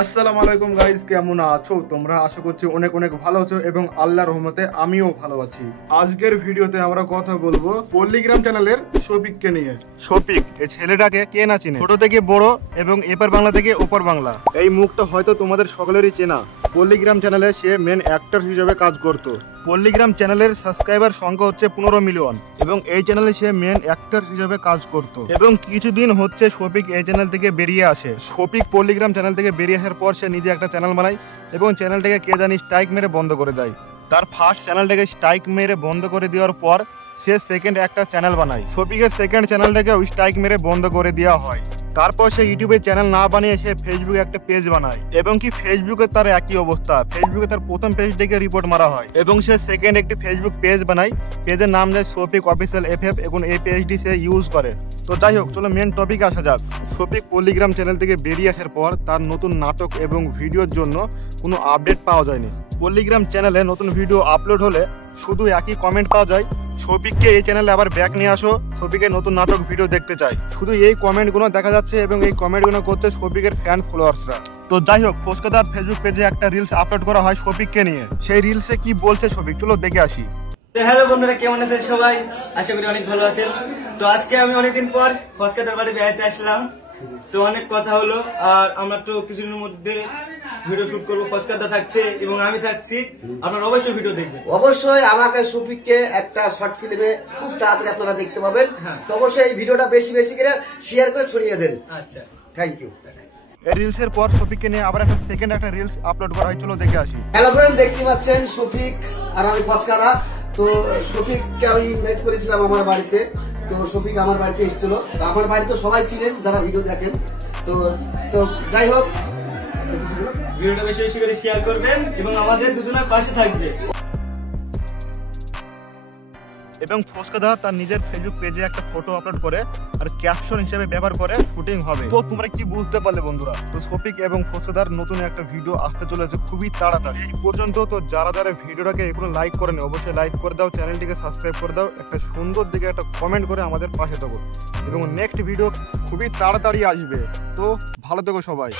আসসালামু আলাইকুম গাইস, কেমন আছো তোমরা? আশা করছি অনেক অনেক ভালো আছো এবং আল্লাহর রহমতে আমিও ভালো আছি। আজকের ভিডিওতে আমরা কথা বলবো পল্লীগ্রাম চ্যানেলের শফিককে নিয়ে। শফিক এই ছেলেটাকে কে না চিনে? ছোট থেকে বড় এবং এপার বাংলা থেকে ওপার বাংলা, এই মুখটা হয়তো তোমাদের সকলেরই চেনা। পল্লীগ্রাম চ্যানেলে সে মেন অ্যাক্টর হিসেবে কাজ করত। পল্লীগ্রাম চ্যানেলের সাবস্ক্রাইবার সংখ্যা হচ্ছে 15 মিলিয়ন এবং এই চ্যানেলে সে মেন অ্যাক্টর হিসেবে কাজ করত। এবং কিছুদিন হচ্ছে শফিক এই চ্যানেল থেকে বেরিয়ে আসে। শফিক পল্লীগ্রাম চ্যানেল থেকে বেরিয়ে আসার পর সে নিজে একটা চ্যানেল বানায় এবং চ্যানেলটাকে কে জানি স্ট্রাইক মেরে বন্ধ করে দেয়। তার ফার্স্ট চ্যানেলটাকে স্ট্রাইক মেরে বন্ধ করে দেওয়ার পর সে সেকেন্ড একটা চ্যানেল বানায়। শফিকের সেকেন্ড চ্যানেলটাকে স্ট্রাইক মেরে বন্ধ করে দেওয়া হয়। তারপর সে ইউটিউবে চ্যানেল না বানিয়ে সে ফেসবুকে একটা পেজ বানায় এবং কি ফেসবুকে তার একই অবস্থা। ফেসবুকে তার প্রথম পেজ থেকে রিপোর্ট মারা হয় এবং সে সেকেন্ড একটি ফেসবুক পেজ বানায়। পেজের নাম দেয় শফিক অফিসিয়াল এফএফ এবং এই পেজটি সে ইউজ করে। তো যাই হোক, চলো মেন টপিকে আসা যাক। শফিক পল্লীগ্রাম চ্যানেল থেকে বেরিয়ে আসার পর তার নতুন নাটক এবং ভিডিওর জন্য কোনো আপডেট পাওয়া যায়নি। পল্লীগ্রাম চ্যানেলে নতুন ভিডিও আপলোড হলে শুধু একই কমেন্ট পাওয়া যায়, শফিককে এই চ্যানেলে আবার ব্যাক নিয়ে আসো, শফিকের নতুন নাটক ভিডিও দেখতে চাই। শুধু এই কমেন্টগুলো দেখা যাচ্ছে এবং এই কমেন্টগুলো করছে শফিকের ফ্যান ফলোয়ার্সরা। তো যাই হোক, ফোস্কাদার ফেসবুক পেজে একটা রিলস আপলোড করা হয় শফিককে নিয়ে। সেই রিলসে কি বলছে শফিক, চলো দেখে আসি। হ্যালো বন্ধুরা, কেমন আছেন সবাই? আশা করি অনেক ভালো আছেন। তো আজকে আমি অনেকদিন পর ফসকাদার বাড়ি বেড়াতে আসলাম। তো অনেক কথা হলো আর আমরা তো কিছুদিনের মধ্যে ভিডিও শুট করবো। ফসকাদা থাকছে এবং আমি থাকছি, আপনারা অবশ্যই ভিডিও দেখবেন। অবশ্যই আমাকে শফিককে একটা শর্ট ফিল্মে খুব তাড়াতাড়ি আপনারা দেখতে পাবেন। তো অবশ্যই এই ভিডিওটা বেশি বেশি করে শেয়ার করে ছড়িয়ে দেন। আচ্ছা, থ্যাংক ইউ। এই রিলসের পর শফিককে নিয়ে আবার একটা সেকেন্ড একটা রিলস আপলোড করা হয়, চলো দেখে আসি। হ্যালো ফ্রেন্ড, দেখতে পাচ্ছেন শফিক আর আমি ফসকাদা। তো শফিককে আমি ইনভাইট করেছিলাম আমার বাড়িতে। তো শফিক আমার বাড়িতে এসেছিল। আমার বাড়িতে সবাই ছিলেন যারা ভিডিও দেখেন। তো তো যাই হোক, ভিডিওটা বেশি বেশি করে শেয়ার করবেন এবং আমাদের দুজনের পাশে থাকবে। এবং ফোস্কাদা তার নিজের ফেসবুক পেজে একটা ফটো আপলোড করে আর ক্যাপশন হিসেবে ব্যবহার করে শুটিং হবে। তো তোমরা কি বুঝতে পারলে বন্ধুরা? তো শফিক এবং ফোস্কাদার নতুন একটা ভিডিও আসতে চলেছে খুবই তাড়াতাড়ি। এই পর্যন্ত তো যারা যারা ভিডিওটাকে এখনো লাইক করেনি অবশ্যই লাইক করে দাও, চ্যানেলটিকে সাবস্ক্রাইব করে দাও, একটা সুন্দর দিকে একটা কমেন্ট করে আমাদের পাশে থাকো এবং নেক্সট ভিডিও খুবই তাড়াতাড়ি আসবে। তো ভালো থেকো সবাই।